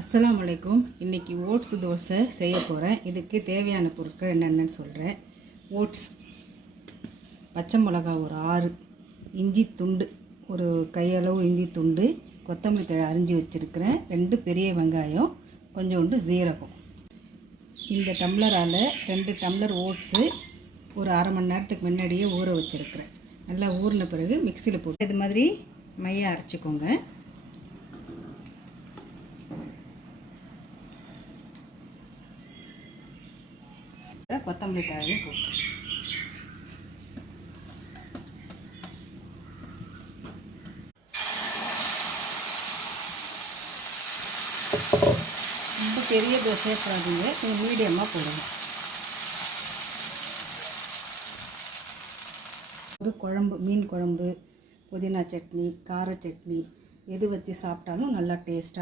அஸ்ஸலாமு அலைக்கும். இன்றைக்கி ஓட்ஸ் தோசை செய்ய போகிறேன். இதுக்கு தேவையான பொருட்கள் என்னென்னு சொல்கிறேன். ஓட்ஸ், பச்சை மிளகா ஒரு 6, இஞ்சி துண்டு ஒரு கையளவு இஞ்சி துண்டு, கொத்தமல்லி தழை அரிஞ்சு வச்சுருக்கிறேன், 2 பெரிய வெங்காயம், கொஞ்சோண்டு ஜீரகம். இந்த டம்ளரால் 2 டம்ளர் ஓட்ஸு ஒரு அரை மணி நேரத்துக்கு முன்னாடியே ஊற வச்சுருக்கிறேன். நல்லா ஊறின பிறகு மிக்சியில் போட்டு இது மாதிரி மையாக அரைச்சிக்கோங்க. கொத்தமல்லி தழையும் போட்டு ரொம்ப பெரிய தோசையாக போடாதீங்க, கொஞ்சம் மீடியமாக போடுங்க. ஒரு குழம்பு, மீன் குழம்பு, புதினா சட்னி, கார சட்னி எது வச்சு சாப்பிட்டாலும் நல்லா டேஸ்ட்டாக